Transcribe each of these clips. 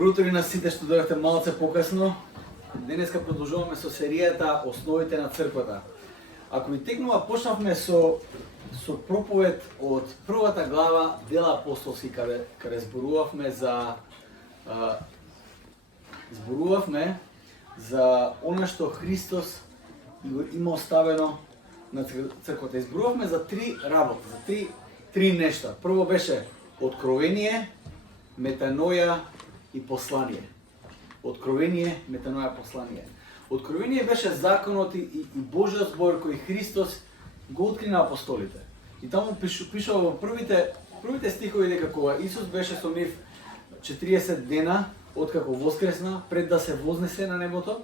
Добро утро и на сите што дојдовте малце покасно. Денеска продолжуваме со серијата Основите на црквата. Ако ви текнува, почнавме со проповед од првата глава Дела апостолски, каде зборувавме за она што Христос има оставено на црквата. Изборувавме за три работи, за три нешта. Прво беше откровение, метаноја и послание. Откровение, метаноја, послание. Откровение беше законот и Божјиот збор кој Христос го откри на апостолите. И таму пишува во првите стихови дека кога Исус беше со нив 40 дена откако воскресна, пред да се вознесе на небото,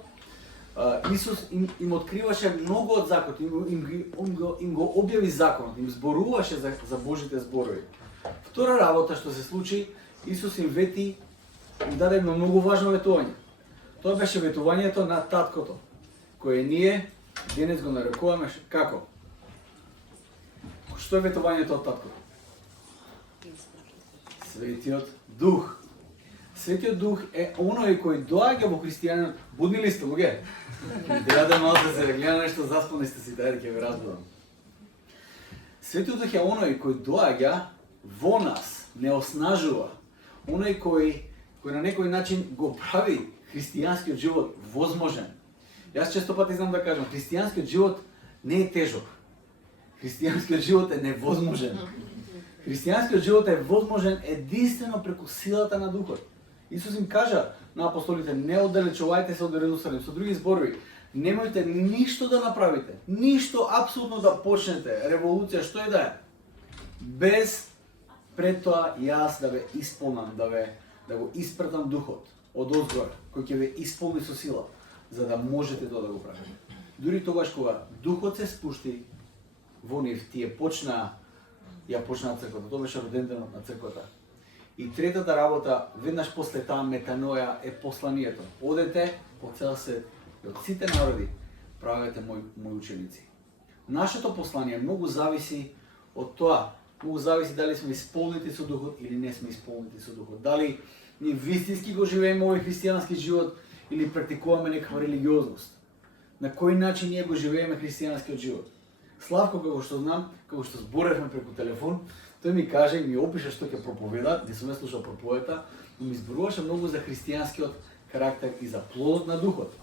Исус им откриваше многу од законот, им го објави законот, им зборуваше за Божите зборови. Втора работа што се случи, Исус им даде многу важно ветување. Тоа беше ветувањето на таткото, кое ние денес го нарекуваме како? Што е ветувањето од таткото? Светиот Дух. Светиот Дух е оној кој доаѓа во христијанинот. Будни ли сте, луѓе? Треба да малку се гледа нешто, заспани сте си, дај да ќе ве разбудам. Светиот Дух е оној кој доаѓа во нас, не оснажува. Оној кој на некој начин го прави христијанскиот живот возможен. Јас често пати знам да кажам, христијанскиот живот не е тежок. Христијанскиот живот е невозможен. Христијанскиот живот е возможен единствено преку силата на Духот. Исус им кажа на апостолите: не оддалечувајте се од Ерусалим. Со други зборови, немојте ништо да направите, ништо апсолутно да почнете, револуција, што е да е, без пред тоа јас да ве исполнам, да го испратам Духот од озгора, кој ќе ве исполни со сила, за да можете тоа да го правите. Дури тогаш кога Духот се спушти во нив, тие почнаа црквата, тоа беше роден денот на црквата. И третата работа, веднаш после таа метаноја, е посланието. Одете по цел свет и од сите народи правете мои ученици. Нашето послание многу зависи од тоа, многу зависи дали сме исполнети со Духот или не сме исполнети со Духот. Дали ние вистински го живееме овој христијански живот или практикуваме некаква религиозност. На кој начин ние го живееме христијанскиот живот? Славко, како што знам, како што зборевме преку телефон, тој ми каже и ми опиша што ќе проповеда, не сум ја слушал проповедата, но ми зборуваше многу за христијанскиот карактер и за плодот на Духот.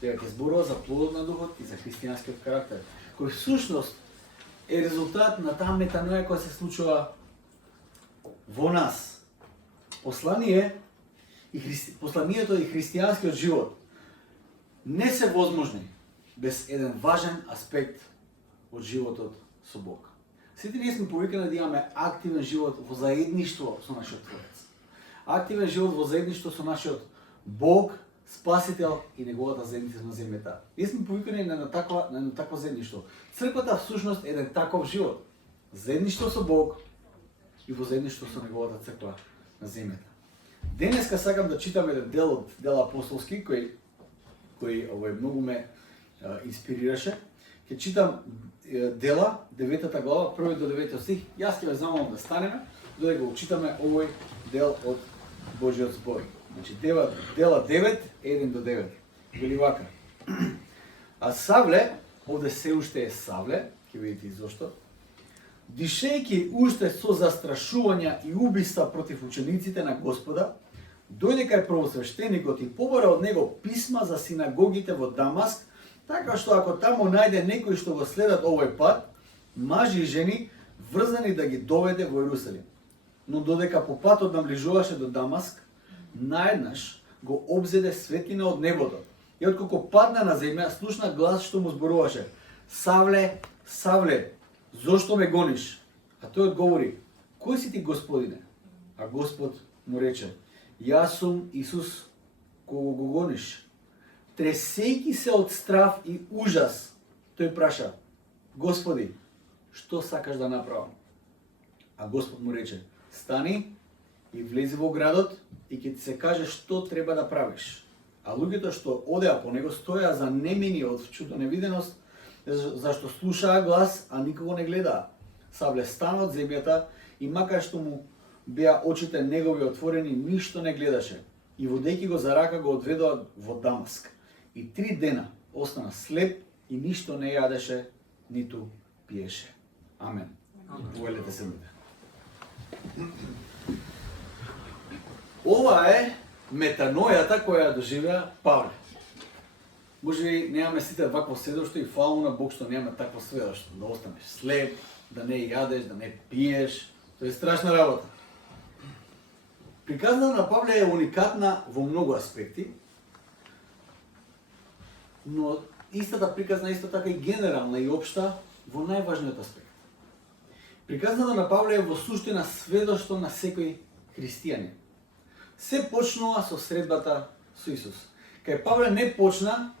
Тега ќе зборува за плодот на Духот и за христијанскиот карактер, кој всушност е резултат на таа метаноја која се случува во нас. Посланието и христијанскиот живот не се возможни без еден важен аспект од животот со Бог. Сите ние сме повикани да имаме активен живот во заедништво со нашиот Творец. Активен живот во заедништво со нашиот Бог, Спасител и неговата заедница на земјата. Ние сме повикани на такво заедништво. Црквата всушност е еден таков живот. Заедништво со Бог и во заедништво со неговата црква на земјата. Денеска сакам да читам еден дел од Дела апостолски кој многу ме инспирираше. Ќе читам Дела, 9 глава, 1 до 9 стих. Јас ќе ве замолам да станеме, додека го читаме овој дел од Божјиот збор. Значи Дела 9, 1 до 9. Вели вака. А Савле, овде се уште е Савле, ќе видите и зошто, дишејќи уште со застрашувања и убиства против учениците на Господа, дојде кај првосвештеникот и побара од него писма за синагогите во Дамаск, така што ако таму најде некои што го следат овој пат, мажи и жени, врзани да ги доведе во Ерусалим. Но додека по патот наближуваше до Дамаск, наеднаш го обзеде светлина од небото. И откако падна на земја, слушна глас што му зборуваше: Савле, Савле, зошто ме гониш? А тој одговори: кој си ти, Господине? А Господ му рече: јас сум Исус, кого го гониш. Тресејќи се од страв и ужас, тој праша: Господи, што сакаш да направам? А Господ му рече: стани и влези во градот и ќе ти се каже што треба да правиш. А луѓето што одеа по него стоја занемени од чудо невиденост, зашто слушаа глас, а никого не гледаа. Савле стана од земјата и макар што му беа очите негови отворени, ништо не гледаше. и водејќи го за рака го одведоа во Дамаск. И 3 дена остана слеп и ништо не јадеше, ниту пиеше. Амен. Повелете се луѓе. Ова е метанојата која доживеа Павле. Може би немаме сите вакво сведоштво и фала на Бог што немаме такво сведоштво, да останеш слеп, да не јадеш, да не пиеш. Тоа е страшна работа. Приказната на Павле е уникатна во многу аспекти, но истата приказна исто така и генерална и општа во најважниот аспект. Приказната на Павле е во суштина сведоштво на секој христијанин. Се почнува со средбата со Исус. Кај Павле не почна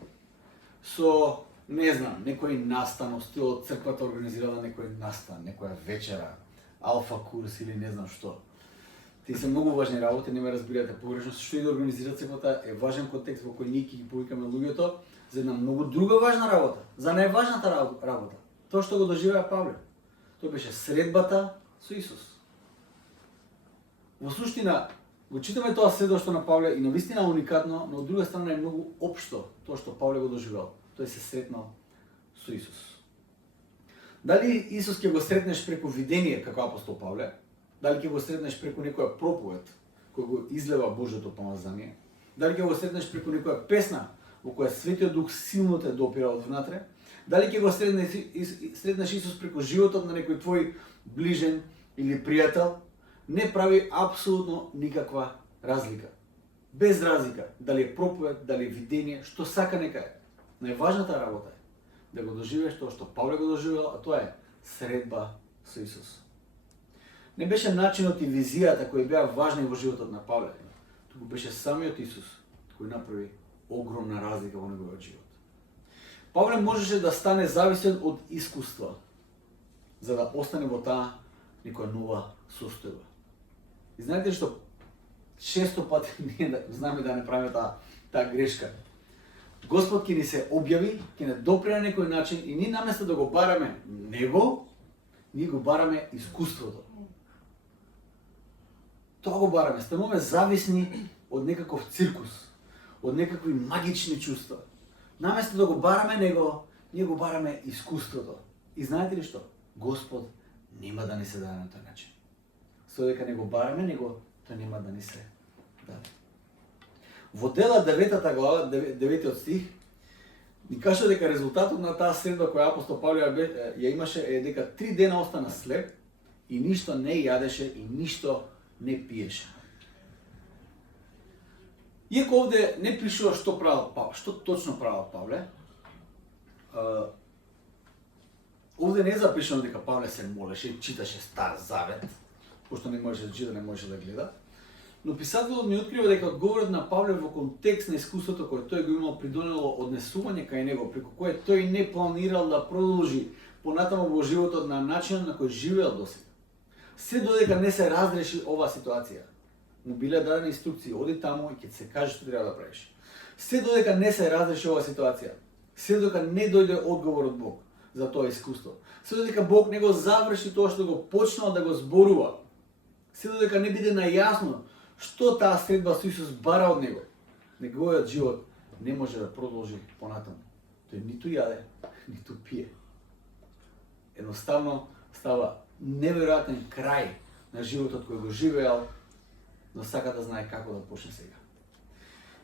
со, не знам, некој настан, од црквата организирала некој настан, некоја вечера, алфа курс или не знам што. Ти се многу важни работи, не ме разбирате погрешно, што и да организира црквата е важен контекст во кој ние ќе ги повикаме луѓето за една многу друга важна работа, за најважната работа. Тоа што го доживеа Павле. Тоа беше средбата со Исус. Во суштина, го читаме тоа сведоштво на Павле и навистина уникатно, но од друга страна е многу општо тоа што Павле го доживеал. Тој се сретнал со Исус. Дали Исус ќе го сретнеш преку видение како апостол Павле? Дали ќе го сретнеш преку некоја проповед кој го излева Божјото помазание? Дали ќе го сретнеш преку некоја песна во која Светиот Дух силно те допира од внатре? Дали ќе го сретнеш Исус преку животот на некој твој ближен или пријател? Не прави апсолутно никаква разлика. Без разлика, дали е проповед, дали е видение, што сака нека е. Најважната работа е да го доживееш тоа што Павле го доживеал, а тоа е средба со Исус. Не беше начинот и визијата кои беа важни во животот на Павле, туку беше самиот Исус кој направи огромна разлика во неговиот живот. Павле можеше да стане зависен од искуства, за да остане во таа некоја нова состојба. И знаете што, често пати ние знаме да не правиме таа грешка. Господ ќе ни се објави, ќе не допре на некој начин и ние наместо да го бараме него, ние го бараме искуството. Тоа го бараме, стануваме зависни од некаков циркус, од некакви магични чувства. Наместо да го бараме него, ние го бараме искуството. И знаете ли што? Господ нема да ни се даде на тој начин. Содека не го бараме него, тој нема да ни се даде. Во Дела 9 глава, 9 стих, ни кажа дека резултатот на таа средба која апостол Павле ја имаше е дека 3 дена остана слеп и ништо не јадеше и ништо не пиеше. Иако овде не пишува што правил Павле, што точно правил Павле, овде не е запишано дека Павле се молеше, читаше Стар Завет, пошто не можеше да чита, не можеше да гледа. Но писателот ни открива дека одговорот на Павле во контекст на искуството кое тој го имал придонело однесување кај него, преку кое тој не планирал да продолжи понатаму во животот на начинот на кој живеел досега. Се додека не се разреши оваа ситуација, му биле дадени инструкции, оди таму и ќе се каже што треба да правиш. Се додека не се разреши оваа ситуација, се додека не дојде одговор од Бог за тоа искуство, се додека Бог не го заврши тоа што го почнал да го зборува, се додека не биде најасно што таа средба со Исус бара од него, неговиот живот не може да продолжи понатаму. Тој ниту јаде, ниту пие. Едноставно става неверојатен крај на животот кој го живеел, но сака да знае како да почне сега.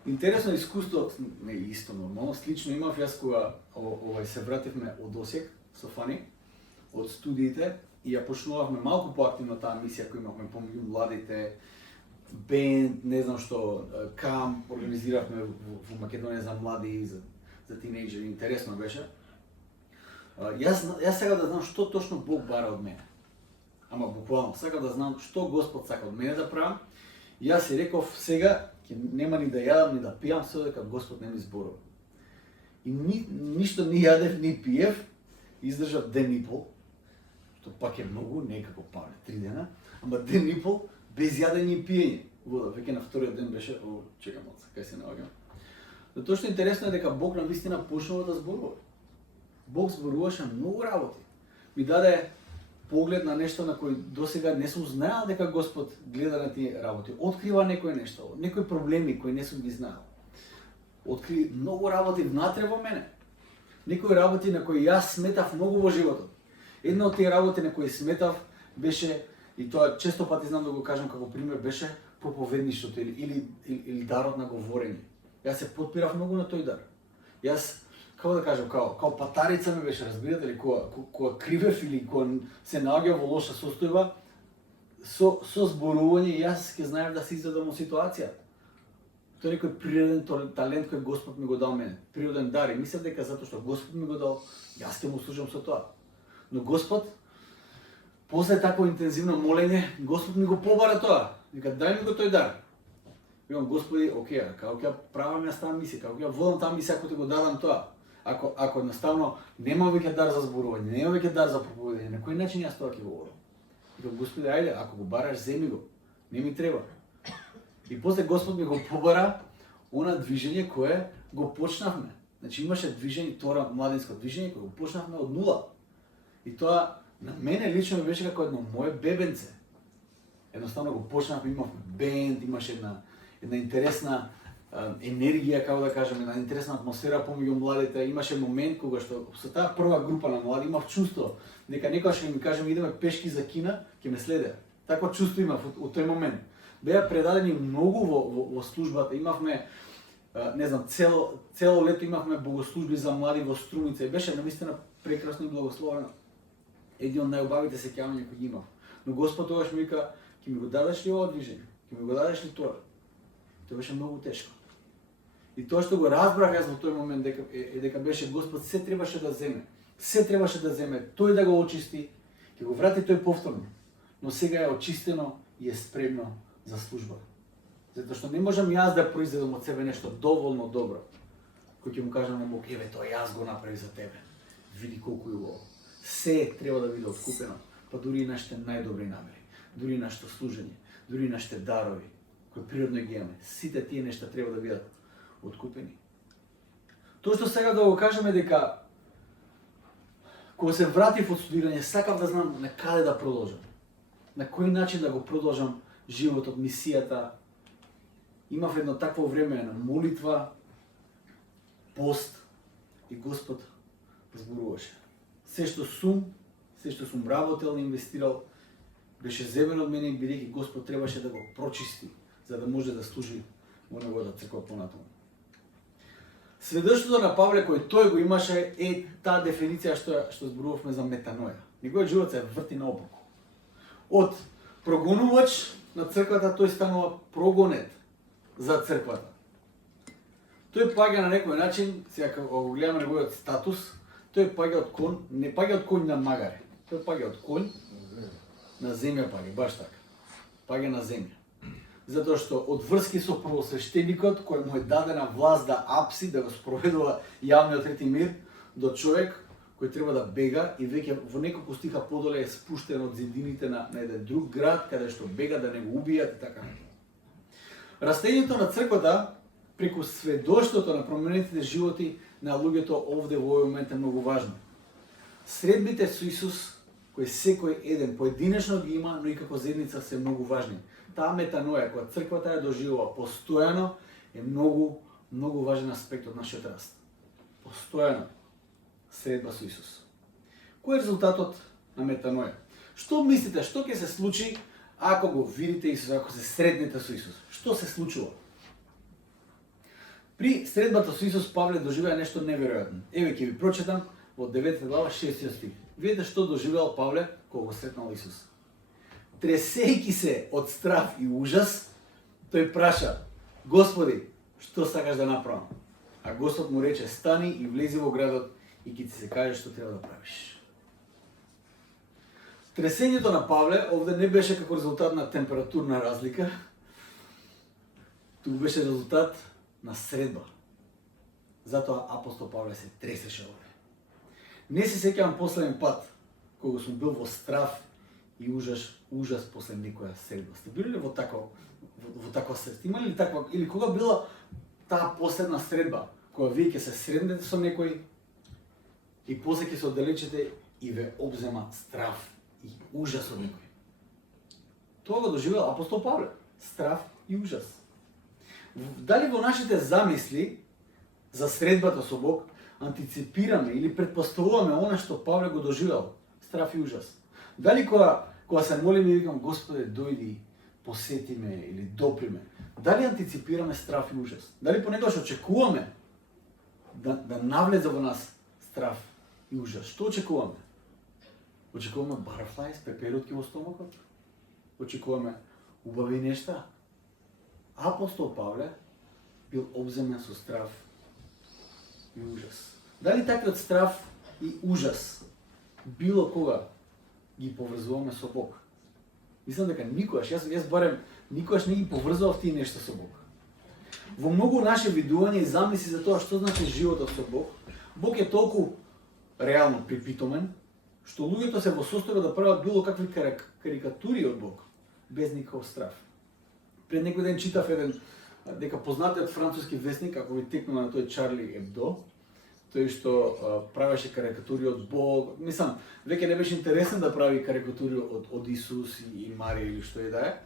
Интересно искуство, не исто нормално, слично имав јас кога се вративме од Осијек со Фани, од студиите и ја почнувавме малку поактивно таа мисија која имавме помеѓу младите, бенд, не знам што, камп, организиравме во Македонија за млади, за тинејџери, интересно беше. Јас сакав да знам што точно Бог бара од мене. Ама буквално, сакав да знам што Господ сака од мене да правам. Јас си реков сега ќе нема ни да јадам ни да пијам се додека Господ не ми зборува. И ништо не јадев, ни пиев, издржав ден и пол, што пак е многу, не е како Павле, 3 дена, ама ден и пол без јадење и пиење. Вода, веќе на вториот ден беше, чекам од кај се наоѓам. Но тоа што е интересно е дека Бог навистина почнува да зборува. Бог зборуваше многу работи. Ми даде поглед на нешто на кој досега не сум знаел дека Господ гледа на тие работи. Открива некој нешто, некои проблеми кои не сум ги знаел. Откри многу работи внатре во мене. Некои работи на кои јас сметав многу во животот. Една од тие работи на кои сметав беше, и тоа често пати знам да го кажам како пример, беше проповедништвото или дарот на говорење. Јас се потпирав многу на тој дар. Јас, како да кажам, као патарица ми беше, разбирате ли, кога кривев или кога се наоѓав во лоша состојба, со зборување јас ќе знаев да се изведам од ситуацијата. Тоа е некој природен талент кој Господ ми го дал мене, природен дар, и мислев дека затоа што Господ ми го дал, јас ќе му служам со тоа. Но Господ, после такво интензивно молење, Господ ми го побара тоа. Вика, дај ми го тој дар. Викам, Господи, окей, како ќе правам јас таа мисија, како ќе водам таа мисија, ако ти го дадам тоа. Ако едноставно нема веќе дар за зборување, нема веќе дар за проповедање, на кој начин јас тоа ќе го водам? Викам, Господи, ајде, ако го бараш, земи го. Не ми треба. И после Господ ми го побара она движење кое го почнавме. Значи имаше движење, тоа младинско движење кое го почнавме од нула. И тоа на мене лично ми беше како едно мое бебенце. Едноставно го почнавме, имавме бенд, имаше една интересна енергија, како да кажем, една интересна атмосфера помеѓу младите. Имаше момент кога што со таа прва група на млади имав чувство дека некогаш ќе ми кажем идеме пешки за Кина, ќе ме следе. Такво чувство имав од тој момент. Беа предадени многу во службата. Имавме, не знам, цело лето имавме богослужби за млади во Струмица и беше навистина прекрасно и благословено. Едни од најубавите сеќавања кои ги имав. Но Господ тогаш ми вика, ќе ми го дадеш ли ова движење? Ќе ми го дадеш ли тоа? Тоа беше многу тешко. И тоа што го разбрах јас во тој момент дека беше Господ се требаше да земе. Се требаше да земе, тој да го очисти, ќе го врати тој повторно. Но сега е очистено и е спремно за служба. Затоа што не можам јас да произведам од себе нешто доволно добро, кој ќе му кажам на Бог, еве тоа јас го направи за тебе. Види колку е убаво. Се треба да биде откупено, па дури и нашите најдобри намери, дури и нашето служење, дури и нашите дарови, кои природно ги имаме. Сите тие нешта треба да бидат откупени. Тоа што сега да го кажеме дека кога се вратив од студирање, сакав да знам на каде да продолжам. На кој начин да го продолжам животот, мисијата. Имав едно такво време на молитва, пост и Господ зборуваше. Се што сум работел, инвестирал, беше земено од мене и бидејќи Господ требаше да го прочисти, за да може да служи во неговата црква понатаму. Сведоштвото на Павле кој тој го имаше е таа дефиниција што зборувавме за метаноја. Неговиот живот се врти наопаку. Од прогонувач на црквата тој станува прогонет за црквата. Тој паѓа на некој начин, сега кога го гледаме неговиот статус, тој паѓа од конј, не паѓа од конј на магаре. Тој паѓа од конј на земја паѓа, баш така. Паѓа на земја. Затоа што од врски со првосвештеникот, кој му е дадена власт да апси, да го спроведува јавниот ред и мир, до човек кој треба да бега и веќе во неколку стиха подоле е спуштен од зидините на еден друг град, каде што бега да не го убијат и така натаму. Растењето на црквата преку сведоштвото на променетите животи на луѓето овде во овој момент е многу важно. Средбите со Исус, кој секој еден поединечно ги има, но и како заедница се многу важни. Таа метаноја која црквата ја доживува постојано е многу важен аспект од нашиот раст. Постојано средба со Исус. Кој е резултатот на метаноја? Што мислите, што ќе се случи ако го видите Исус, ако се среднете со Исус? Што се случува? При средбата со Исус Павле доживеа нешто неверојатно. Еве ќе ви прочитам во 9 глава 6 стих. Видете што доживеал Павле кога го сретнал Исус. Тресејќи се од страв и ужас, тој праша: Господи, што сакаш да направам? А Господ му рече: стани и влези во градот и ќе ти се каже што треба да правиш. Тресењето на Павле овде не беше како резултат на температурна разлика, туку беше резултат на средба. Затоа апостол Павле се тресеше овде. Не се сеќавам последен пат кога сум бил во страв и ужас после некоја средба. Сте били ли во таква средба? Имали ли таква, или кога била таа последна средба, кога вие ќе се среднете со некој и после ќе се оддалечите и ве обзема страв и ужас од некој. Тоа го доживел апостол Павле. Страв и ужас. Дали во нашите замисли за средбата со Бог антиципираме или предпоставуваме она што Павле го доживел? Страв и ужас. Дали кога се молиме и викам Господе дојди, посети ме или допри ме, дали антиципираме страв и ужас? Дали понекогаш очекуваме да навлезе во нас страв и ужас? Што очекуваме? Очекуваме butterflies, пеперутки во стомакот? Очекуваме убави нешта? Апостол Павле бил обземен со страв и ужас. Дали таквиот страв и ужас било кога ги поврзуваме со Бог? Мислам дека никогаш, јас барем никогаш не ги поврзував тие нешта со Бог. Во многу наши видувања и замисли за тоа што значи животот со Бог, Бог е толку реално припитомен, што луѓето се во состојба да прават било какви карикатури од Бог, без никаков страв. Пред некој ден читав дека познатиот француски весник, ако ви текнува на тој Чарли Ебдо, тој што правеше карикатури од Бог, мислам, веќе не беше интересен да прави карикатури од Исус и Марија или што да е.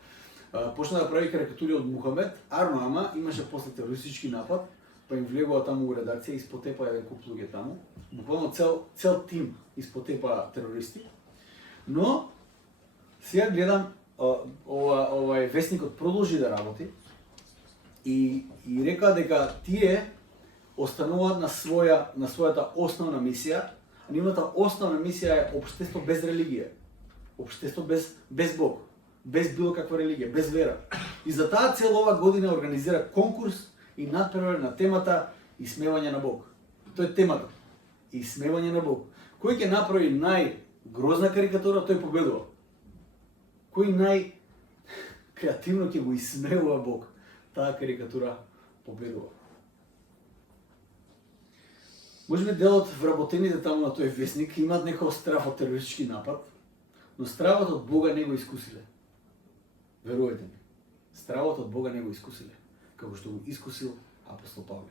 Почна да прави карикатури од Мухамед, арно ама имаше после терористички напад, па им влегува таму во редакција и испотепа еден куп луѓе таму. Буквално цел тим испотепа терористи. Но сега гледам овај весникот продолжи да работи и река дека тие остануваат на својата основна мисија. Нивната основна мисија е општество без религија. Општество без Бог, без било каква религија, без вера. И за таа цел ова година организира конкурс и надпревар на темата Исмевање на Бог. Тоа е темата. Исмевање на Бог. Кој ќе направи најгрозна карикатура, тој победува. Кој најкреативно ќе го исмеува Бог, таа карикатура победува. Можеби делот вработените таму на тој весник имаат некој страв од терористички напад, но стравот од Бога не го искусиле. Верувајте ми, стравот од Бога не го искусиле, како што го искусил апостол Павле.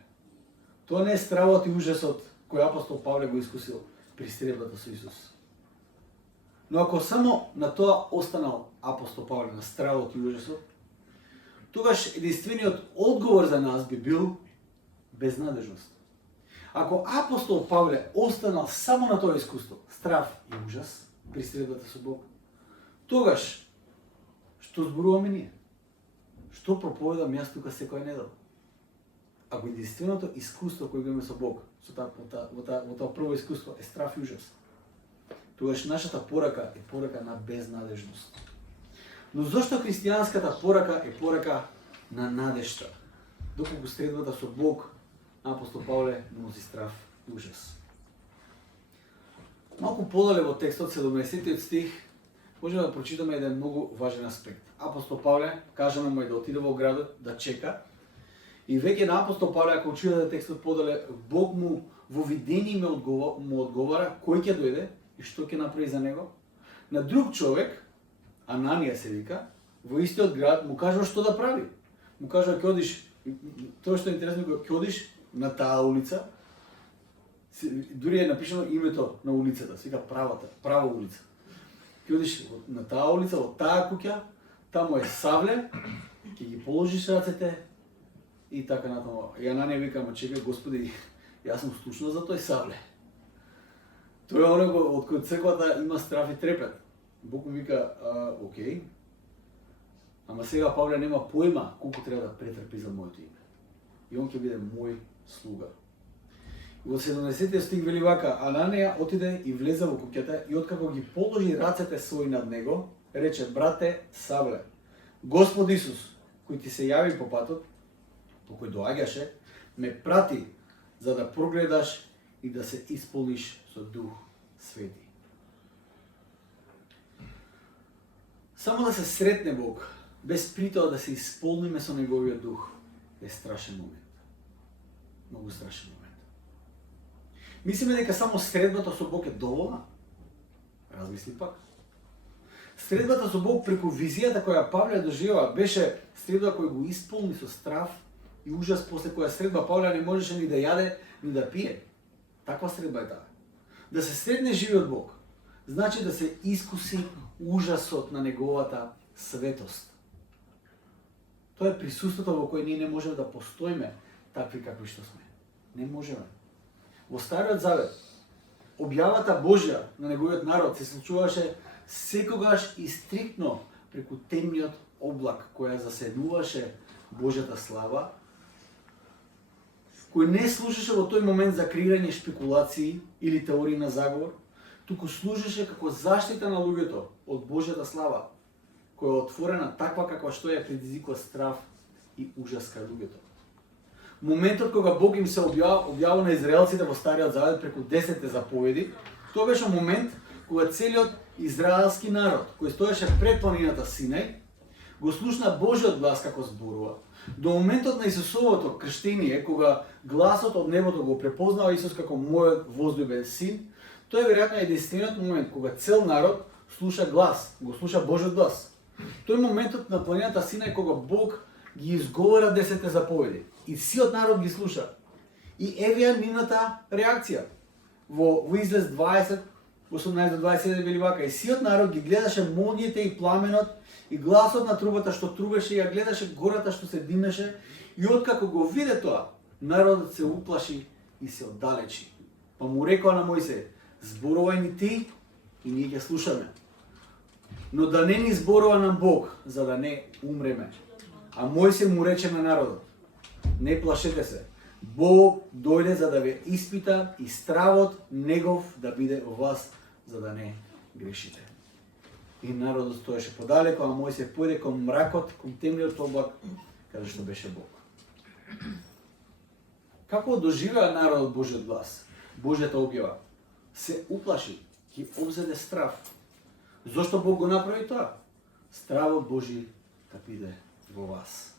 Тоа не е стравот и ужасот кој апостол Павле го искусил при средбата со Исус. Но ако само на тоа останал апостол Павле, на стравот и ужасот, тогаш единствениот одговор за нас би бил безнадежност. Ако апостол Павле останал само на тоа искуство, страв и ужас при средбата со Бог, тогаш што зборуваме ние? Што проповедам јас тука секоја недела? Ако единственото искуство кој го имаме со Бог, во тоа прво искуство е страв и ужас, тогаш нашата порака е порака на безнадежност. Но зошто христијанската порака е порака на надежта? Доколку средбата со Бог, апостол Павле носи страв и ужас. Малку подале во текстот, 17 стих, можеме да прочитаме еден многу важен аспект. Апостол Павле, кажаме му да отиде во градот, да чека, и веќе на апостол Павле, ако читате текстот подале, Бог му во видение му одговара кој ќе дојде и што ќе направи за него. На друг човек, Ананија се вика, во истиот град му кажува што да прави. Му кажува ќе одиш, тоа што е интересно, ќе одиш на таа улица, дури е напишано името на улицата, се вика права улица. Ќе одиш на таа улица, во таа куќа, таму е савле, ќе ги положиш рацете и така натаму. И Ананија вика, ама чекај Господи, јас сум слушнал за тој савле. Тој е оној од кој црквата има страв и трепет. Бог му вика, окей, ама сега Павле нема појма колку треба да претрпи за моето име. И он ќе биде мој слуга. И во 17 стих вели вака, Ананија отиде и влезе во куќата и откако ги положи рацете своји над него, рече, брате Савле, Господ Исус, кој ти се јави по патот, по кој доаѓаше, ме прати за да прогледаш и да се исполниш со Дух Свети. Само да се сретне Бог, без притоа да се исполниме со Неговиот Дух, е страшен момент. Многу страшен момент. Мислиме дека само средбата со Бог е доволна? Размисли пак. Средбата со Бог преку визијата која Павле доживеа беше средба која го исполни со страв и ужас, после која средба Павле не можеше ни да јаде, ни да пие. Таква средба е таа. Да се сретне живиот Бог, значи да се искуси ужасот на неговата светост. Тоа е присуството во кое ние не можеме да постоиме такви какви што сме. Не можеме. Во Стариот Завет, објавата Божја на неговиот народ се случуваше секогаш и стриктно преку темниот облак која заседнуваше Божјата слава, кој не служеше во тој момент за креирање шпекулации или теории на заговор, туку служеше како заштита на луѓето од Божјата слава, која е отворена таква каква што ја предизвикува страв и ужас кај луѓето. Моментот кога Бог им се објавува на израелците во Стариот Завет преку 10 заповеди, тоа беше момент кога целиот израелски народ, кој стоеше пред планината Синај, го слушна Божјиот глас како зборува. До моментот на Исусовото крштение, кога гласот од небото го препознава Исус како мојот возлюбен син, тој е веројатно единствениот момент кога цел народ слуша глас, го слуша Божјиот глас. Тој моментот на планината Синај кога Бог ги изговора 10 заповеди и сиот народ ги слуша. И еве нивната реакција. Во Излез 20, 18-27 вели вака: и сиот народ ги гледаше молњите и пламенот и гласот на трубата што трубеше и ја гледаше гората што се димеше, и откако го виде тоа, народот се уплаши и се оддалечи. Па му рекоа на Мојсей: зборувај ни ти и ние ќе слушаме. Но да не ни зборува нам Бог, за да не умреме. А Мојсей му рече на народот: не плашете се. Бог дојде за да ве испита и стравот негов да биде во вас, за да не грешите. И народот стоеше подалеко, а Мојсей појде кон мракот, кон темниот облак, каде што беше Бог. Како доживеа народот Божјиот глас, Божјата објава? Се уплаши, ги обзеде страв. Зошто Бог го направи тоа? Стравот Божи да биде во вас.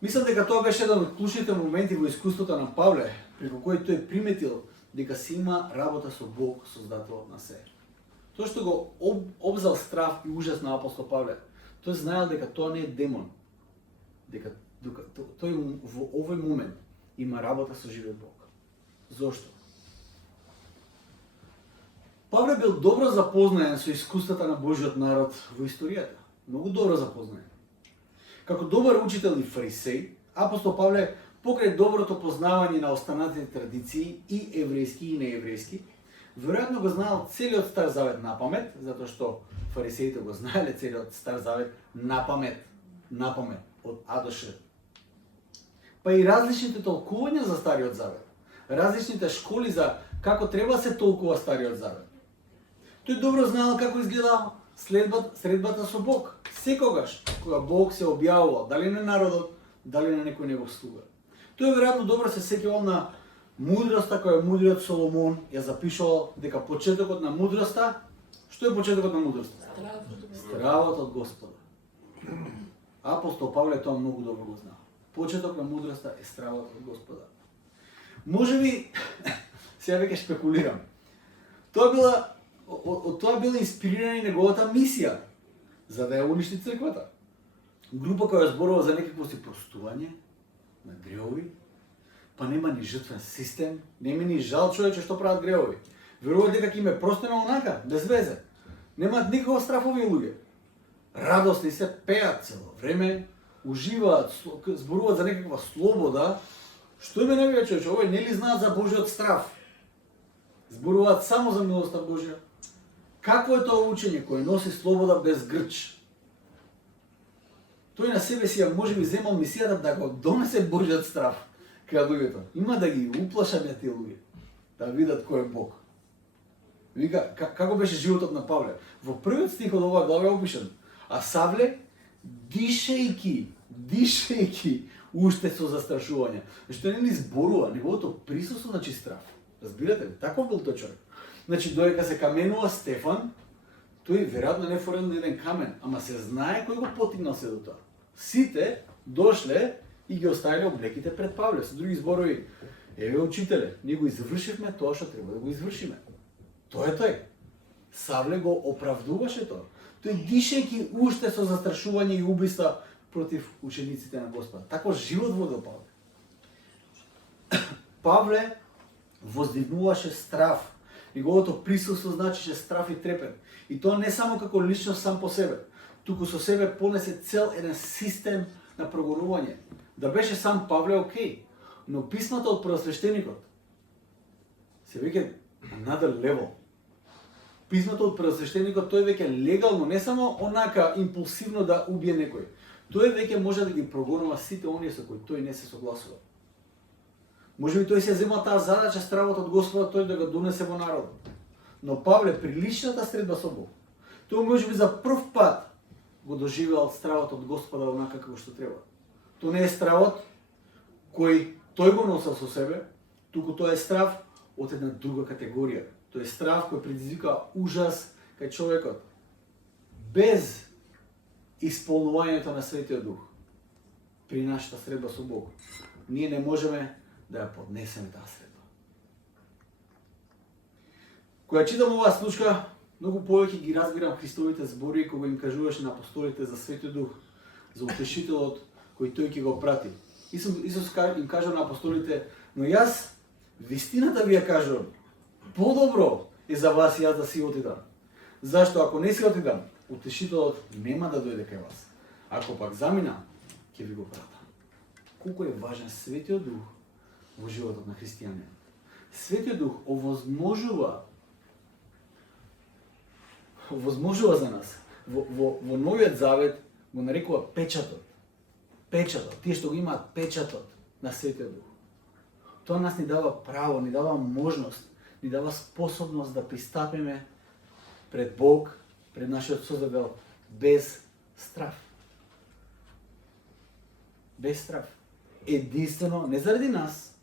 Мислам дека тоа беше еден од клучните моменти во искуството на Павле, преку кој тој приметил дека си има работа со Бог, создател на се. Тоа што го обзел страв и ужас на апостол Павле, тој знаел дека тоа не е демон. Дека тој во овој момент има работа со живиот Бог. Зошто? Павле бил добро запознаен со искуствата на Божјиот народ во историјата. Многу добро запознаен. Како добар учител и фарисеј, апостол Павле, покрај доброто познавање на останатите традиции, и еврејски и нееврејски, веројатно го знаел целиот Стар Завет на памет, затоа што фарисеите го знаеле целиот Стар Завет на памет, од А до Ш. Па и различните толкувања за Стариот Завет, различните школи за како треба да се толкува Стариот Завет. Тој добро знаел како изгледа средбата со Бог. Секогаш, кога Бог се објавува, дали на народот, дали на некој негов слуга. Тој веројатно добро се сеќавал на мудроста која мудриот Соломон ја запишувал, дека почетокот на мудроста, што е почетокот на мудроста? Стравот од Господа. Апостол Павле тоа многу добро го знал. Почеток на мудроста е стравот од Господа. Можеби, сега веќе шпекулирам, од тоа била инспирирана и неговата мисија, за да ја уништи црквата. Група која зборува за некакво си простување на греови, па нема ни жртвен систем, нема ни жал човече што прават греови. Веруваат дека ќе им е простено онака, без везе. Немаат никаков страф овие луѓе. Радосни се, пеат цело време, уживаат, зборуваат за некаква слобода. Што име не човече, овој нели знаат за Божјиот страф? Зборуваат само за милоста Божја. Какво е тоа учење кој носи слобода без грч? Тој на себе си ја можеби земал мисијата да го донесе Божјиот страф кај луѓето. Има да ги уплашаме тие луѓе, да видат кој е Бог. Вика, како беше животот на Павле? Во првиот стих од оваа глава е опишан. А Савле, дишејќи уште со застрашување. Што не ни зборува, неговото присуство на страф. Разбирате ли? Таков бил тој човек. Значи, додека се каменува Стефан, тој веројатно не форел на еден камен, ама се знае кој го потигнал се до тоа. Сите дошле и ги оставиле облеките пред Павле. Со други зборови, еве учителе, ние го извршивме тоа што треба да го извршиме. Тоа е тој. Савле го оправдуваше тоа. Тој дишејќи уште со застрашување и убиства против учениците на Господа. Тако живот водел Павле. Павле воздигнуваше страв. Неговото присуство значише страф и трепет. И тоа не само како личност сам по себе, туку со себе понесе цел еден систем на прогонување. Да беше сам Павле окей, но писмата од првосвештеникот се веќе another level. Писмата од првосвештеникот тој веќе легално, не само онака импулсивно да убие некој. Тој веќе може да ги прогонува сите оние со кои тој не се согласува. Може би тој се зема таа задача стравот од Господа тој да го донесе во народот. Но Павле при личната средба со Бог, тој може би за прв пат го доживеал стравот од Господа онака како што треба. Тоа не е стравот кој тој го носел со себе, туку тоа е страв од една друга категорија. Тоа е страв кој предизвика ужас кај човекот без исполнувањето на Светиот Дух. При нашата средба со Бог, ние не можеме да ја поднесеме таа средба. Кога читам оваа случка, многу повеќе ги разбирам Христовите збори кога им кажуваше на апостолите за Светиот Дух, за утешителот кој тој ќе го прати. Исус им кажа на апостолите, но јас вистината ви ја кажувам, подобро е за вас јас да си отидам. Зашто ако не си отидам, утешителот нема да дојде кај вас. Ако пак заминам, ќе ви го пратам. Колку е важен Светиот Дух во животот на христијанин. Светиот Дух овозможува за нас. Во Новиот Завет го нарекува печатот. Печатот, тие што го имаат печатот на Светиот Дух. Тоа нас ни дава право, ни дава можност, ни дава способност да пристапиме пред Бог, пред нашиот Создател, без страф. Без страф. Единствено, не заради нас,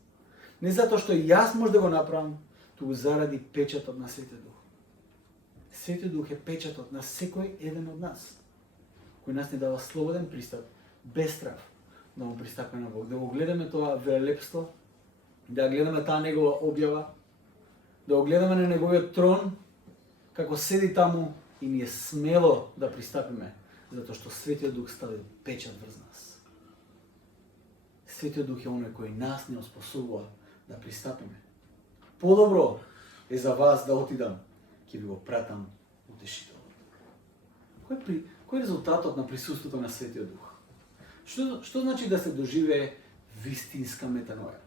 не затоа што јас може да го направам, туку заради печатот на Светиот Дух. Светиот Дух е печатот на секој еден од нас, кој нас ни дава слободен пристап, без страф, да му пристапиме на Бог, да го гледаме тоа велелепство, да гледаме таа негова објава, да го гледаме на неговиот трон, како седи таму и ни е смело да пристапиме, затоа што Светиот Дух стави печат врз нас. Светиот Дух е оној кој нас не оспособува да пристапиме. Подобро е за вас да отидам, ќе ви го пратам утешителот. Кој е резултатот на присуството на Светиот Дух? Што значи да се доживее вистинска метаноја?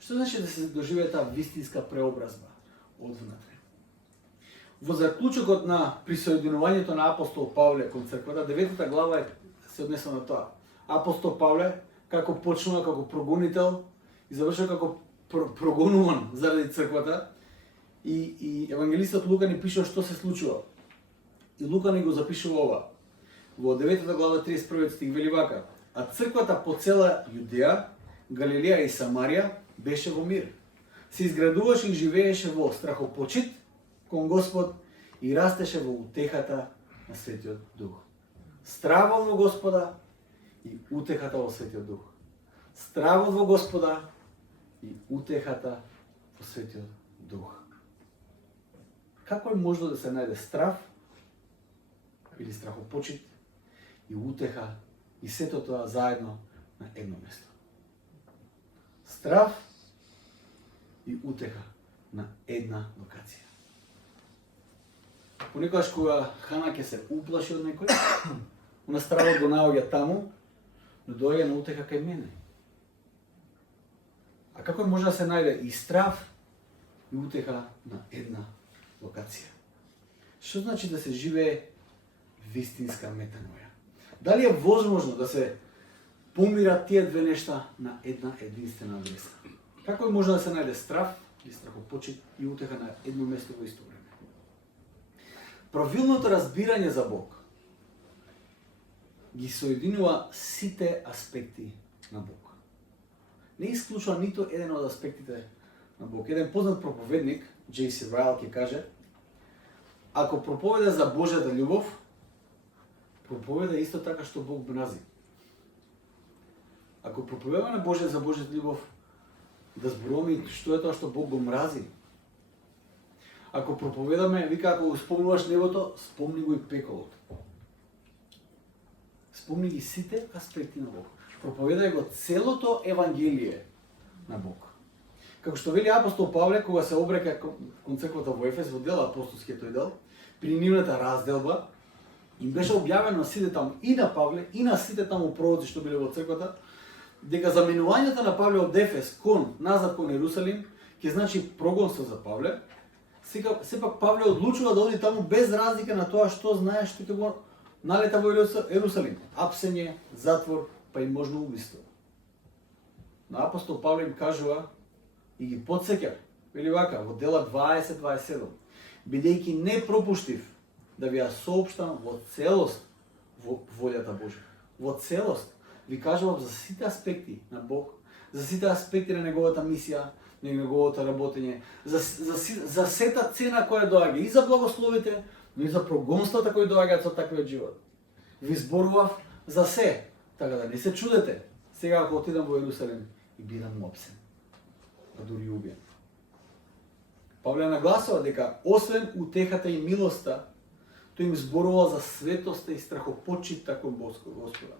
Што значи да се доживее таа вистинска преобразба одвнатре? Во заклучокот на присоединувањето на апостол Павле кон црквата, 9 глава се однесува на тоа. Апостол Павле како почнува како прогонител и завршува како прогонуван заради црквата, и евангелистот Лука ни пишува што се случува. И Лука ни го запишува ова. Во 9 глава 31 стих вели вака: а црквата по цела Јудеја, Галилеја и Самарија беше во мир. Се изградуваше и живееше во страхопочит кон Господ и растеше во утехата на Светиот Дух. Стравот во Господа и утехата во Светиот Дух. Стравот во Господа и утехата во Светиот Дух. Како е можно да се најде страв или страхопочит и утеха и сето тоа заедно на едно место? Страв и утеха на една локација. Понекогаш кога Хана ќе се уплаши од некој, она стравот го наоѓа таму, но доаѓа на утеха кај мене. А како може да се најде и страв и утеха на една локација? Што значи да се живее вистинска метаноја? Дали е возможно да се помират тие две нешта на една единствена адреса? Како може да се најде страв и страхопочит и утеха на едно место во исто време? Правилното разбирање за Бог ги соединува сите аспекти на Бог. Не исклучува ниту еден од аспектите на Бог. Еден познат проповедник, J.C. Ryle, ќе каже: ако проповеда за Божјата љубов, проповеда исто така што Бог мрази. Ако проповедаме за Божјата љубов, да зборуваме што е тоа што Бог го мрази. Ако проповедаме, вика, ако го спомнуваш небото, спомни го и пеколот. Спомни ги сите аспекти на Бог. Проповедај го целото евангелие на Бог. Како што вели апостол Павле кога се обрека кон црквата во Ефес во дел апостолскиот тој дел, при нивната разделба им беше објавено на сите таму и на Павле и на сите таму пророци што биле во црквата дека заменувањето на Павле од Ефес назад кон Ерусалим ќе значи прогонство за Павле. Сепак Павле одлучува да оди таму без разлика на тоа што знае што ќе го налета во Ерусалим. Апсење, затвор, па и можно убиство. На апостол Павле им кажува и ги потсеќа, вели вака, во дела 20-27, бидејќи не пропуштив да ви ја соопштам во целост во волјата Божја. Во целост ви кажувам за сите аспекти на Бог, за сите аспекти на неговата мисија, на неговото работење, за сета цена која доаѓа и за благословите, но и за прогонствата кои доаѓаат со таквиот живот. Ви зборував за се, така да не се чудете, сега ако отидам во Ерусалим и бидам опсен, а дури убиен. Павле нагласува дека освен утехата и милоста, тој им зборува за светоста и страхопочитта кон Господа.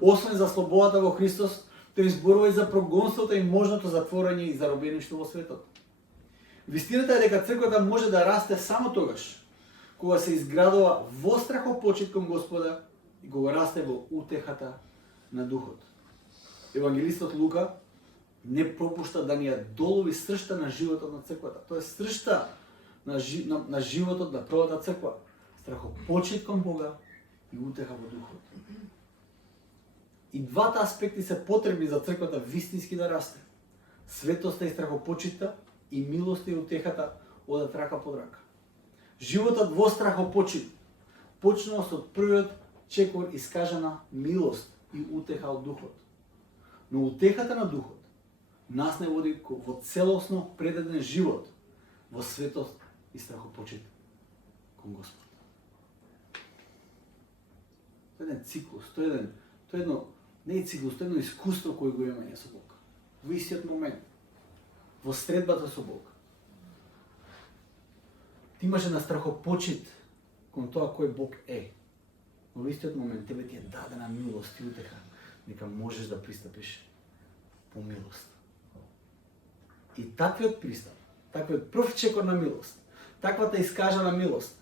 Освен за слободата во Христос, тој зборува и за прогонството и можното затворање и заробеништво во светот. Вистината е дека црквата може да расте само тогаш, кога се изградува во страхопочит кон Господа и кога расте во утехата на духот. Евангелистот Лука не пропушта да ни ја долови сршта на животот на црквата. Тоа е сршта на животот на првата црква. Страхопочит кон Бога и утеха во духот. И двата аспекти се потребни за црквата вистински да расте. Светоста и страхопочитта и милоста и утехата одат рака под рака. Животот во страхопочит почнува со првиот чекор искажана милост и утеха од духот. Но утехата на духот нас не води во целосно предаден живот во светост и страхопочит кон Господ. Тоа е еден циклус, тоа е едно не е циклус, тоа е едно искуство кој го имаме со Бог. Во истиот момент, во средбата со Бог. Ти имаше на страхопочит кон тоа кој Бог е. Но во истиот момент тебе ти е дадена милост и утеха, дека можеш да пристапиш по милост. И таквиот пристап, таквиот прв чекор на милост, таквата искажана милост,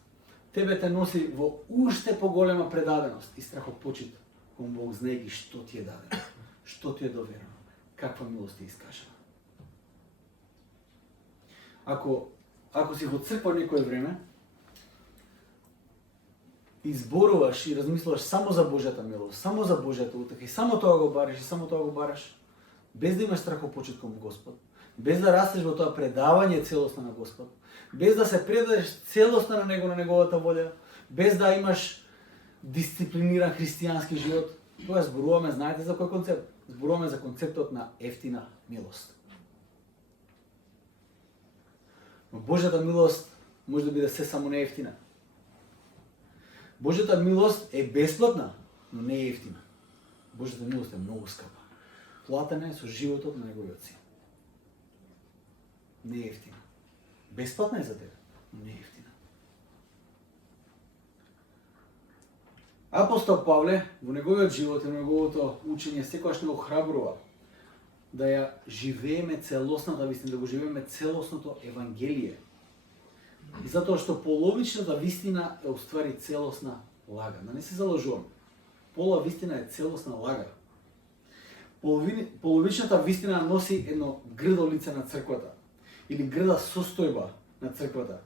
тебе те носи во уште поголема предаденост и страхопочит кон Бог, знаејќи што ти е дадено, што ти е доверено, каква милост ти е искажана. Ако си во црква некое време, изборуваш и размислуваш само за Божјата милост, само за Божјата утеха и само тоа го бараш и само тоа го бараш, без да имаш страхопочит кон Господ, без да растеш во тоа предавање целосно на Господ, без да се предадеш целосно на Него, на Неговата волја, без да имаш дисциплиниран христијански живот, тоа зборуваме, знаете за кој концепт? Зборуваме за концептот на ефтина милост. Но Божјата милост може да биде се само не ефтина. Божјата милост е бесплатна, но не е ефтина. Божјата милост е многу скапа. Платена е со животот на Неговиот син. Не е ефтина. Бесплатна е за тебе, но не е ефтина. Апостол Павле во неговиот живот и неговото учење секогаш не охрабрува да ја живееме целосната вистина, да го живееме целосното Евангелие. И затоа што половичната вистина е уствари целосна лага. Да не се залажуваме. Пола вистина е целосна лага. Половичната вистина носи едно грдо лице на црквата или грда состојба на црквата.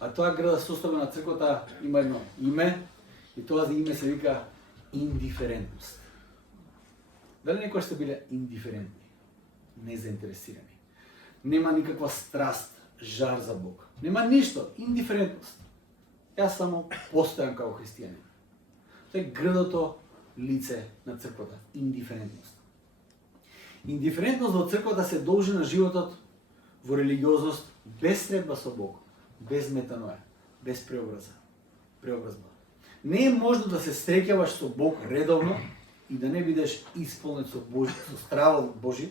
А тоа грда состојба на црквата има едно име и тоа за име се вика индиферентност. Дали некој сте биле индиферентни, незаинтересирани? Нема никаква страст, жар за Бог. Нема ништо, индиферентност. Јас само постојам како христијанин. Тоа е грдото лице на црквата, индиферентност. Индиферентност во црквата се должи на животот во религиозност без средба со Бог, без метаноја, без преобразба. Не е можно да се среќаваш со Бог редовно и да не бидеш исполнет со стравот Божи.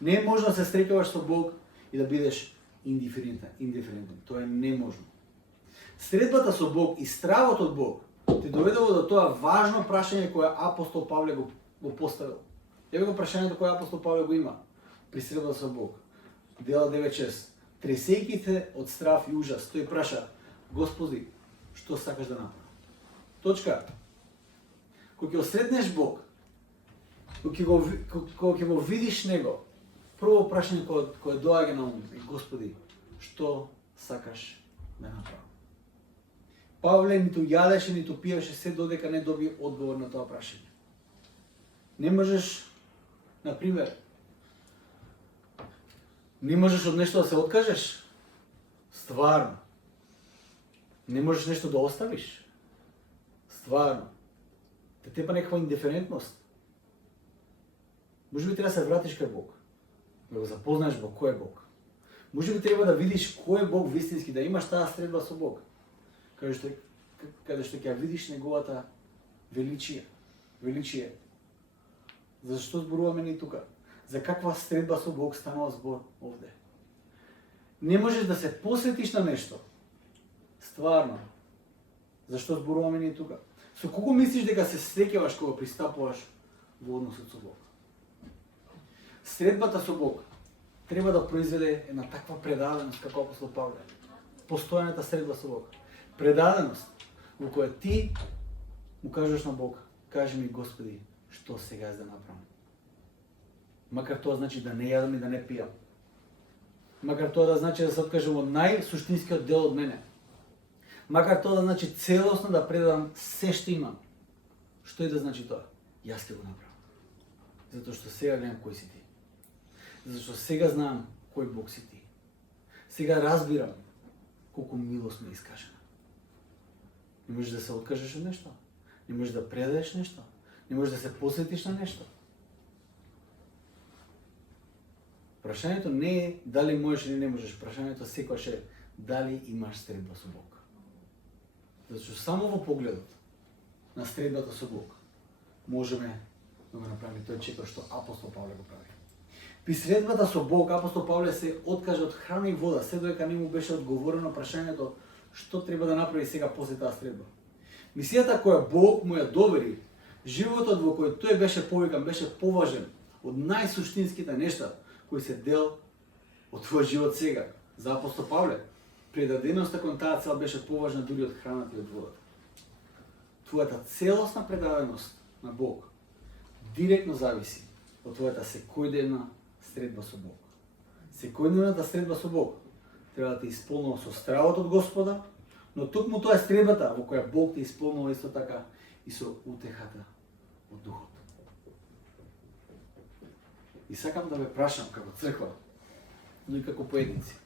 Не е можно да се среќаваш со Бог и да бидеш индиферентен. Тоа е неможно. Средбата со Бог и стравот од Бог те доведува до тоа важно прашање кое апостол Павле го поставил. Еве го прашањето кое апостол Павле го има при средбата со Бог. Дела 9:6. Тресејќи се од страв и ужас, тој праша: Господи, што сакаш да направи? Точка. Кога ќе осретнеш Бог, кога ќе го видиш Него, прво прашање кое доаѓа на ум е: Господи, што сакаш да направи? Павле ниту јадеше, ниту пиеше се додека не доби одговор на тоа прашање. Не можеш, например, не можеш од нешто да се откажеш? Стварно. Не можеш нешто да оставиш? Стварно. Те тепа некаква индиферентност. Може би треба да се вратиш кај Бог, да го запознаеш Бог, кој е Бог. Може би треба да видиш кој е Бог вистински, да имаш таа средба со Бог. Каде што ќе видиш неговата величие. Зашто зборуваме ни тука? За каква средба со Бог станува збор овде? Не можеш да се посветиш на нешто. Стварно. Зашто зборуваме ни тука? Со кого мислиш дека се среќаваш кога пристапуваш во односот со Бог? Средбата со Бог треба да произведе една таква предаденост како апостол Павле. Постојаната средба со Бог. Предаденост во која ти му кажеш на Бог: кажи ми, Господи, што сега да направам. Макар тоа значи да не јадам и да не пијам. Макар тоа да значи да се откажам од најсуштинскиот дел од мене. Макар тоа да значи целосно да предадам се што имам. Што и да значи тоа? Јас ќе го направам. Затоа што сега гледам кој си ти. Затоа што сега знам кој Бог си ти. Сега разбирам колку милост ми искажена. Не можеш да се откажеш од нешто. Не можеш да предадеш нешто. Не можеш да се посветиш на нешто. Прашањето не е дали можеш или не можеш. Прашањето секогаш е дали имаш средба со Бог. Затоа што само во погледот на средбата со Бог можеме да го направиме тој чекор што апостол Павле го прави. При средбата со Бог апостол Павле се откажа од храна и вода, се додека не му беше одговорено прашањето што треба да направи сега после таа средба. Мисијата која Бог му ја довери, животот во кој тој беше повикан, беше поважен од најсуштинските нешта кои се дел од твојот живот сега. За апостол Павле, предаденоста кон таа цел беше поважна дури од храната и од водата. Твојата целосна предаденост на Бог директно зависи од твојата секојдневна средба со Бог. Секојдневната средба со Бог треба да те исполнува со стравот од Господа, но токму тоа е средбата во која Бог те исполнува исто така и со утехата од Духот. И сакам да ве прашам како црква, но и како поединци.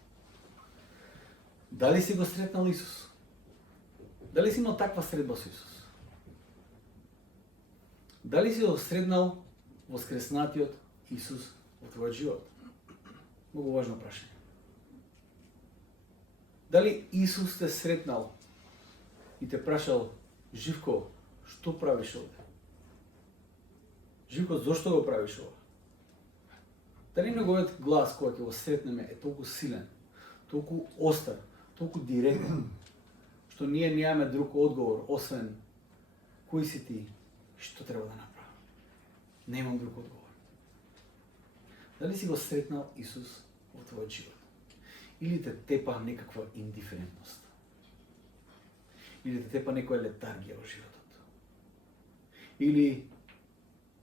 Дали си го сретнал Исус? Дали си имал таква средба со Исус? Дали си го сретнал воскреснатиот Исус во твојот живот? Многу важно прашање. Дали Исус те сретнал и те прашал: Живко, што правиш овде? Живко, зошто го правиш ова? Дали неговиот глас кој ќе го сретнеме е толку силен, толку остар, толку директен, што ние немаме друг одговор освен кој си ти, што треба да направам? Немам друг одговор. Дали си го сретнал Исус во твојот живот? Или те тепа некаква индиферентност? Или те тепа некоја летаргија во животот? Или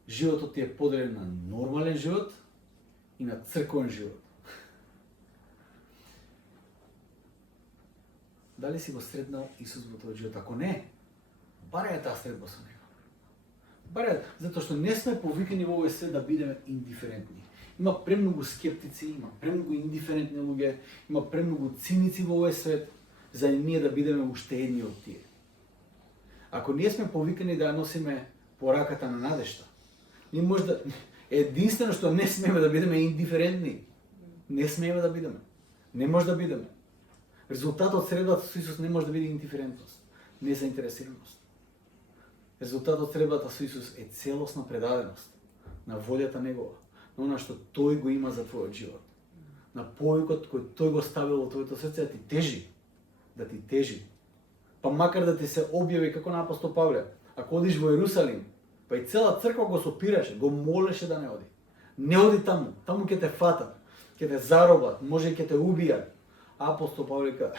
животот ти е поделен на нормален живот и на црковен живот? Дали си го сретнал Исус во твојот живот? Ако не, барај таа средба со Него. Барај, затоа што не сме повикани во овој свет да бидеме индиферентни. Има премногу скептици, има премногу индиферентни луѓе, има премногу циници во овој свет, за ние да бидеме уште едни од тие. Ако ние сме повикани да носиме пораката на надежта, ние може да... Единствено што не смееме да бидеме индиферентни. Не смееме да бидеме. Не може да бидеме. Резултатот средбата со Исус не може да биде индиферентност, незаинтересираност. Резултатот средбата со Исус е целосна предаденост на волјата Негова, на она што Тој го има за твојот живот. На повикот кој Тој го ставил во твоето срце да ти тежи. Па макар да ти се објави како на апостол Павле, ако одиш во Ерусалим, па и цела црква го сопираше, го молеше да не оди. Не оди таму, таму ќе те фатат. ќе те заробат, може и ќе те убијат. Апостол Павле вика,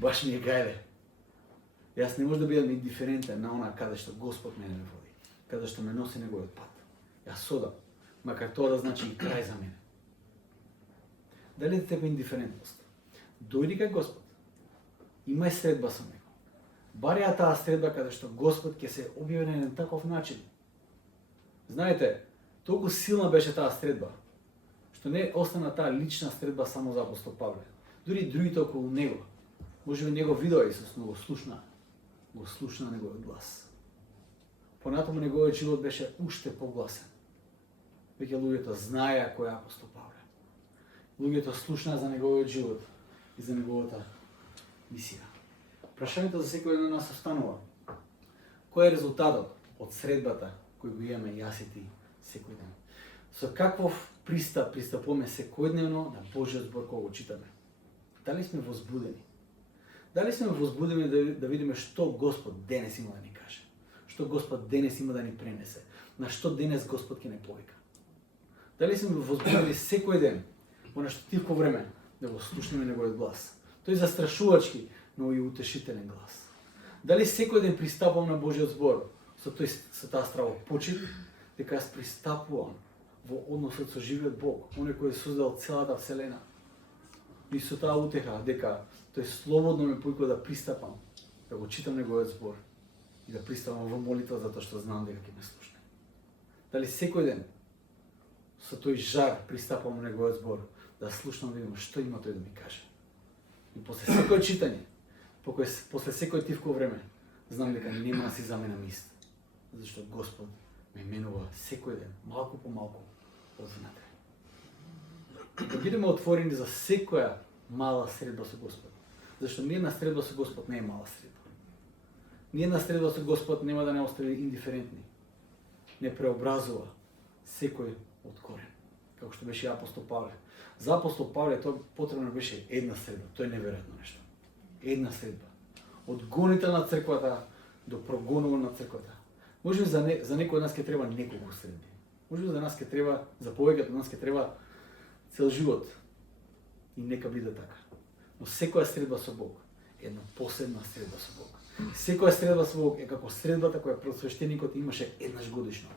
баш ми е гајле. Јас не може да бидам индиферентен на она каде што Господ мене ме води, каде што ме носи неговиот пат. Јас содам, макар тоа да значи и крај за мене. Дали е тебе индиферентност? Дојди кај Господ, имај средба со него. Бар ја таа средба каде што Господ ќе се објави на еден таков начин. Знаете, толку силна беше таа средба, што не остана таа лична средба само за апостол Павле. Дури другите околу него. Може би него видоа Исус, но го слушна неговиот глас. Понатаму неговиот живот беше уште погласен. Веќе луѓето знаеа кој е апостол Павле. Луѓето слушнаа за неговиот живот и за неговата мисија. Прашањето за секој еден од нас останува. Кој е резултатот од средбата кој го имаме јас и ти секој ден? Со каков пристапуваме секојдневно на Божиот збор кога го читаме? Дали сме возбудени? Дали сме возбудени да видиме што Господ денес има да ни каже? Што Господ денес има да ни пренесе? На што денес Господ ќе не повика? Дали сме возбудени секој ден во нешто тивко време да го слушнеме неговиот глас? Тој застрашувачки, но и утешителен глас. Дали секој ден пристапувам на Божиот збор со таа стравопочит, дека јас пристапувам во односот со живиот Бог, оној кој создал целата вселена. И со таа утеха дека тој слободно ме поикува да пристапам, да го читам неговиот збор и да пристапам во молитва затоа што знам дека ќе ме слушне. Дали секој ден со тој жар пристапам во неговиот збор, да слушнам да видам што има тој да ми каже. И после секој читање, после секој тивко време, знам дека нема да си заменам ист. Зашто Господ ме менува секој ден, малку по малку, од внатре. Да бидеме отворени за секоја мала средба со Господ. Зашто ниједна средба со Господ не е мала средба. Ниједна средба со Господ нема да не остави индиферентни. Не преобразува секој од корен. Како што беше апостол Павле. За апостол Павле тоа потребно беше една средба. Тоа е неверојатно нешто. Една средба. Од гонител на црквата до прогонуван на црквата. Може би за некој од нас ќе треба неколку средби. Може би за нас ќе треба, за повеќето од нас ќе треба цел живот. И нека биде така. Но секоја средба со Бог е една посебна средба со Бог. Секоја средба со Бог е како средбата која просвештеникот имаше еднаш годишно,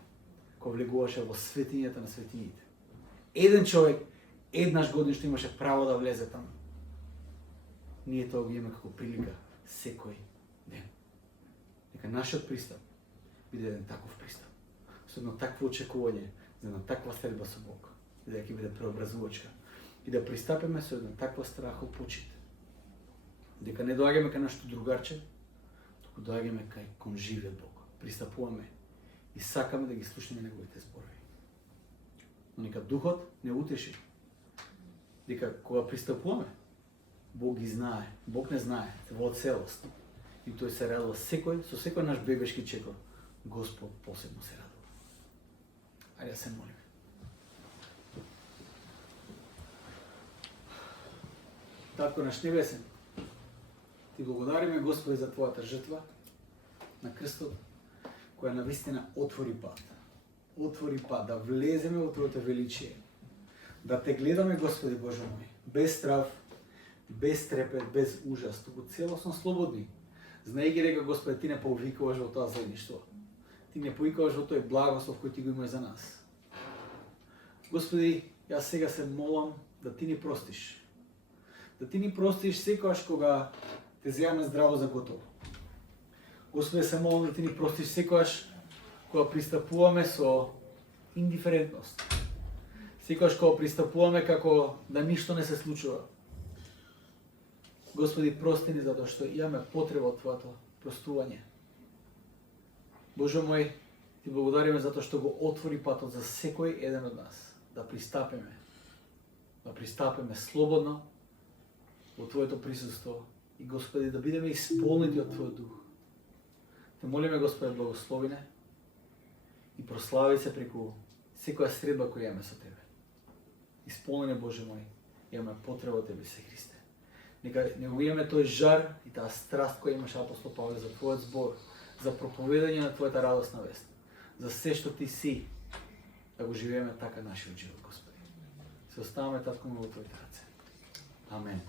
кога влегуваше во светињата на светињите. Еден човек еднаш годишно имаше право да влезе таму. Ние тоа го имаме како прилика секој ден. Нека нашиот пристап биде еден таков пристап. Со едно такво очекување за една таква средба со Бог. И да ќе биде преобразувачка. И да пристапиме со една таква страхопочит. Дека не доаѓаме кај нашето другарче, туку доаѓаме кон живиот Бог. Пристапуваме и сакаме да ги слушнеме неговите зборови. Но нека духот не утеши. Дека кога пристапуваме, Бог ги знае, Бог не знае, во целост. И тој се радува со секој наш бебешки чекор. Господ посебно се радува. Ајде да се молиме. Татко наш небесен, ти благодариме, Господи, за Твојата жртва на крстот, која навистина отвори пат. Отвори пат да влеземе во Твоето величие. Да те гледаме, Господи Боже мој, без страв, без трепет, без ужас, туку целосно слободни. Знаејќи дека, Господи, ти не повикуваш во тоа заедништво. Ти не повикуваш во тој благослов кој ти го имаш за нас. Господи, јас сега се молам да ти ни простиш. Да ти ни простиш секогаш кога те земаме здраво за готово. Господи, се молам да ти ни простиш секогаш кога пристапуваме со индиферентност. Секогаш кога пристапуваме како да ништо не се случува. Господи, прости ни затоа што имаме потреба од Твоето простување. Боже мој, ти благодариме затоа што го отвори патот за секој еден од нас. Да пристапиме слободно во Твоето присуство и, Господи, да бидеме исполнети од Твојот дух. Те молиме, Господи, благослови не и прослави се преку секоја средба која имаме со Тебе. Исполнене, Боже мој, имаме потреба од Тебе, се Христе. Нека имаме тој жар и таа страст која имаше апостол Павле за Твојот збор, за проповедање на Твојата радосна вест, за се што Ти си, да го живееме така нашиот живот, Господи. се оставаме татко во твоите раце. Амен.